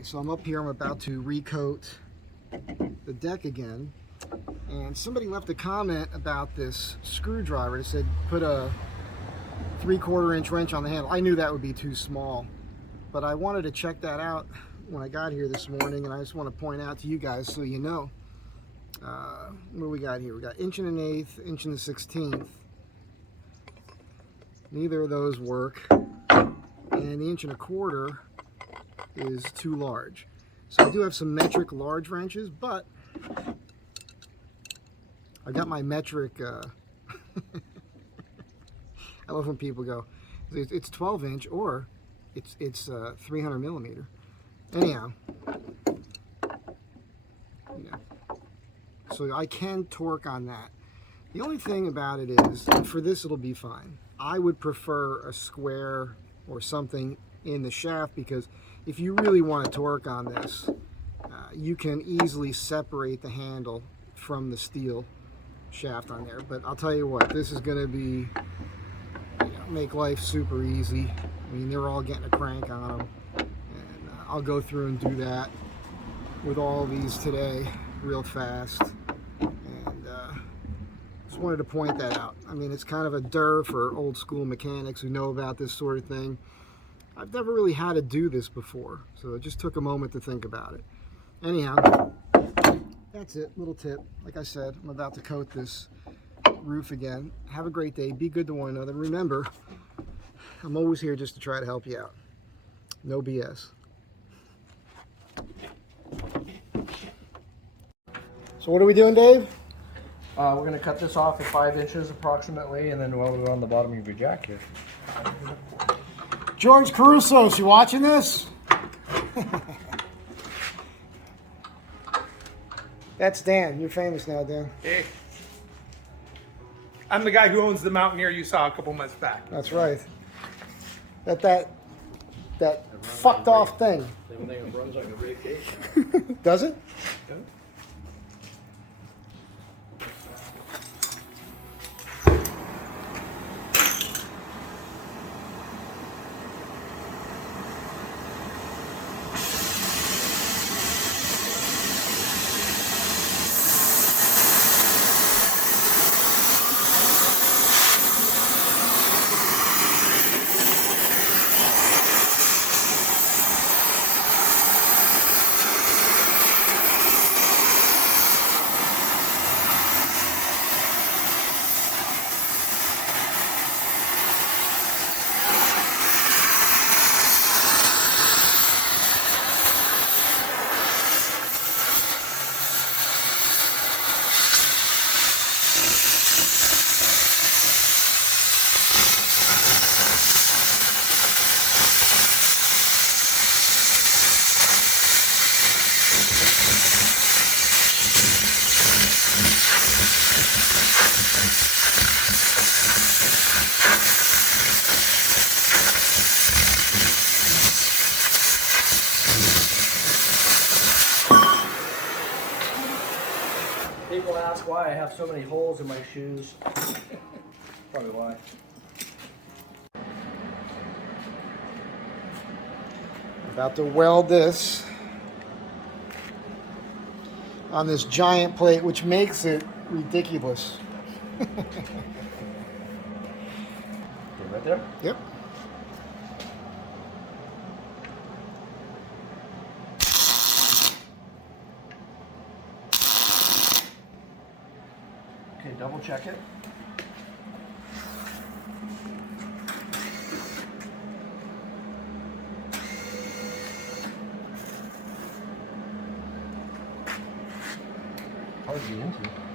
Okay, so I'm up here, I'm about to recoat the deck again, and somebody left a comment about this screwdriver. They said put a 3/4 inch wrench on the handle. I knew that would be too small, but I wanted to check that out when I got here this morning, and I just want to point out to you guys so you know. What do we got here? We got 1 1/8, 1 1/16. Neither of those work, and the 1 1/4 is too large. So I do have some metric large wrenches, but I got my metric. I love when people go, it's 12 inch or it's 300 millimeter. Anyhow, yeah. So I can torque on that. The only thing about it is, and for this it'll be fine, I would prefer a square or something in the shaft, because if you really want to torque on this, you can easily separate the handle from the steel shaft on there. But I'll tell you what, this is going to be, make life super easy. I mean, they're all getting a crank on them, and I'll go through and do that with all of these today real fast. And just wanted to point that out. I mean, it's kind of a dur for old school mechanics who know about this sort of thing. I've never really had to do this before, so it just took a moment to think about it. Anyhow, that's it, little tip. Like I said, I'm about to coat this roof again. Have a great day, be good to one another. Remember, I'm always here just to try to help you out. No BS. So what are we doing, Dave? We're going to cut this off at 5 inches approximately, and then weld it on the bottom of your jack here. George Caruso, you watching this? That's Dan. You're famous now, Dan. Hey. I'm the guy who owns the Mountaineer you saw a couple months back. That's right. That fucked off thing. Same thing, it runs like a rig case. Does it? Yeah. People ask why I have so many holes in my shoes. Probably why. About to weld this on this giant plate, which makes it ridiculous. Okay, right there? Yep. Okay, double check it. Hard to get into.